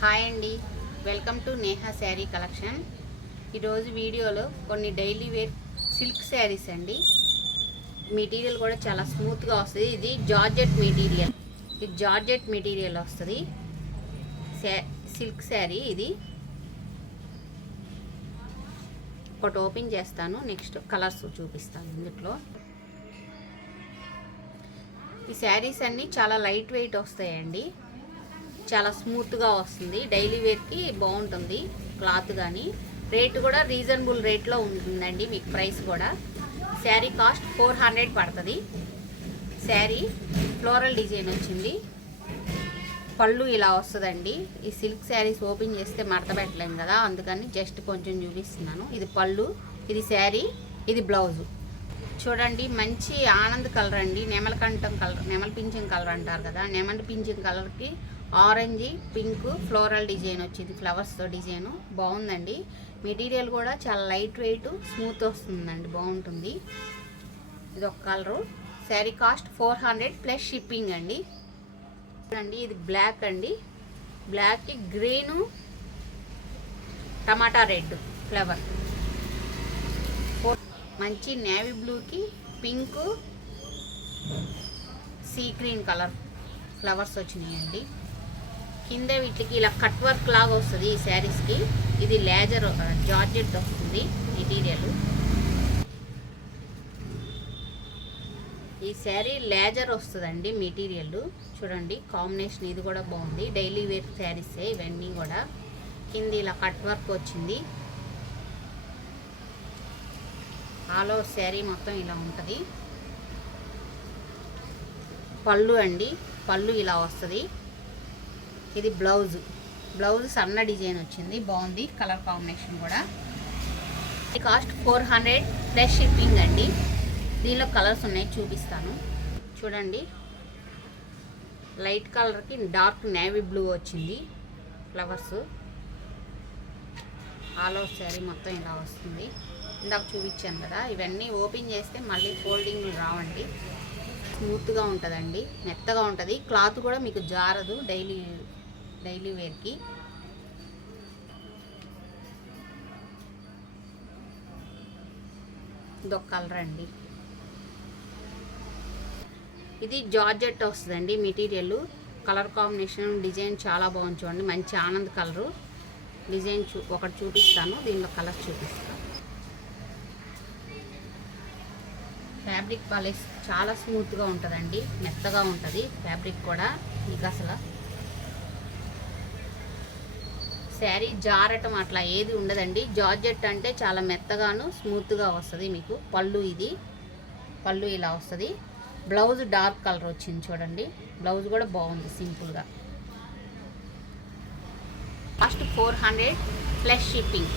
Hi అండి, welcome to Neha sari collection. ఈరోజు వీడియోలో కొన్ని డైలీ వేర్ సిల్క్ శారీస్ అండి. మెటీరియల్ కూడా చాలా స్మూత్గా వస్తుంది. ఇది జార్జెట్ మెటీరియల్ వస్తుంది. సిల్క్ శారీ ఇది. ఒకటి ఓపెన్ చేస్తాను, నెక్స్ట్ కలర్స్ చూపిస్తాను. ఇందులో ఈ శారీస్ అన్నీ చాలా లైట్ వెయిట్ వస్తాయండి. చాలా స్మూత్గా వస్తుంది. డైలీ వేర్కి బాగుంటుంది క్లాత్. కానీ రేటు కూడా రీజనబుల్ రేట్లో ఉంటుందండి. మీకు ప్రైస్ కూడా శారీ కాస్ట్ 400 పడుతుంది. శారీ ఫ్లోరల్ డిజైన్ వచ్చింది. పళ్ళు ఇలా వస్తుందండి. ఈ సిల్క్ శారీస్ ఓపెన్ చేస్తే మడత పెట్టలేం కదా, అందుకని జస్ట్ కొంచెం చూపిస్తున్నాను. ఇది పళ్ళు, ఇది శారీ, ఇది బ్లౌజు. చూడండి, మంచి ఆనంద్ కలర్ అండి. నెమలకంఠం కలర్, నెమల పింఛం కలర్ అంటారు కదా, నెమలి పింఛం కలర్కి ఆరెంజ్ పింక్ ఫ్లోరల్ డిజైన్ వచ్చింది. ఫ్లవర్స్తో డిజైను బాగుందండి. మెటీరియల్ కూడా చాలా లైట్ వెయిట్, స్మూత్ వస్తుందండి, బాగుంటుంది. ఇది ఒక colour. Sari cost 400 plus shipping అండి. చూడండి, ఇది బ్లాక్ అండి. బ్లాక్కి గ్రీను, టమాటా రెడ్ ఫ్లవర్. మంచి నేవీ బ్లూకి pink, sea green colour flowers వచ్చినాయండి. కింద వీటికి ఇలా కట్ వర్క్ లాగా వస్తుంది ఈ శారీస్కి. ఇది లేజర్ జార్జెట్ వస్తుంది మెటీరియల్. ఈ శారీ లేజర్ వస్తుందండి మెటీరియల్. చూడండి కాంబినేషన్, ఇది కూడా బాగుంది. డైలీ వేర్ శారీసే ఇవన్నీ కూడా. కింద ఇలా కట్ వర్క్ వచ్చింది. ఆల్ ఓవర్ శారీ మొత్తం ఇలా ఉంటుంది. పళ్ళు అండి, పళ్ళు ఇలా వస్తుంది. ఇది బ్లౌజ్. బ్లౌజ్ సన్న డిజైన్ వచ్చింది, బాగుంది కలర్ కాంబినేషన్ కూడా. ఇది కాస్ట్ 400 ప్లస్ షిప్పింగ్ అండి. దీనిలో కలర్స్ ఉన్నాయి, చూపిస్తాను. చూడండి, లైట్ కలర్కి డార్క్ నేవీ బ్లూ వచ్చింది ఫ్లవర్స్. ఆల్ ఓవర్ శారీ మొత్తం ఇలా వస్తుంది. ఇందాక చూపించాను కదా, ఇవన్నీ ఓపెన్ చేస్తే మళ్ళీ ఫోల్డింగ్ రావండి. స్మూత్గా ఉంటుందండి, మెత్తగా ఉంటుంది. క్లాత్ కూడా మీకు జారదు డైలీ వేర్కి. ఇదొక కలర్ అండి. ఇది జార్జెట్ వస్తుందండి మెటీరియల్. కలర్ కాంబినేషన్, డిజైన్ చాలా బాగుంది. చూడండి, మంచి ఆనంద్ కలరు డిజైన్. ఒకటి చూపిస్తాను, దీనిలో కలర్ చూపిస్తాను. ఫ్యాబ్రిక్ పాలిష్ చాలా స్మూత్గా ఉంటుందండి, మెత్తగా ఉంటుంది ఫ్యాబ్రిక్ కూడా. మీకు అసలు శారీ జారటం అట్లా ఏది ఉండదండి. జార్జెట్ అంటే చాలా మెత్తగాను స్మూత్గా వస్తుంది మీకు. పళ్ళు, ఇది పళ్ళు ఇలా వస్తుంది. బ్లౌజ్ డార్క్ కలర్ వచ్చింది చూడండి. బ్లౌజ్ కూడా బాగుంది సింపుల్గా. Cost 400 plus shipping.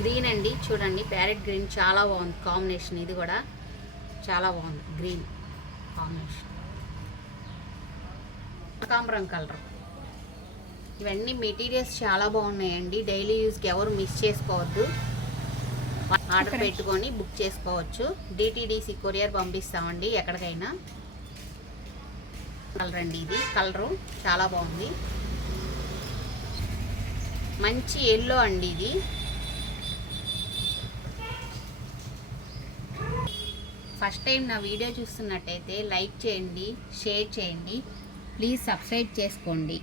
గ్రీన్ అండి, చూడండి ప్యారెట్ గ్రీన్ చాలా బాగుంది కాంబినేషన్. ఇది కూడా చాలా బాగుంది గ్రీన్ కాంబినేషన్. కనకాంబరం కలర్. ఇవన్నీ మెటీరియల్స్ చాలా బాగున్నాయండి. డైలీ యూస్కి ఎవరు మిస్ చేసుకోవద్దు. ఆర్డర్ పెట్టుకొని బుక్ చేసుకోవచ్చు. డిటిడిసి కొరియర్ పంపిస్తామండి ఎక్కడికైనా. కలర్ అండి, ఇది కలరు చాలా బాగుంది. మంచి ఎల్లో అండి ఇది. ఫస్ట్ టైం నా వీడియో చూస్తున్నట్టయితే లైక్ చేయండి, షేర్ చేయండి, ప్లీజ్ సబ్స్క్రైబ్ చేసుకోండి.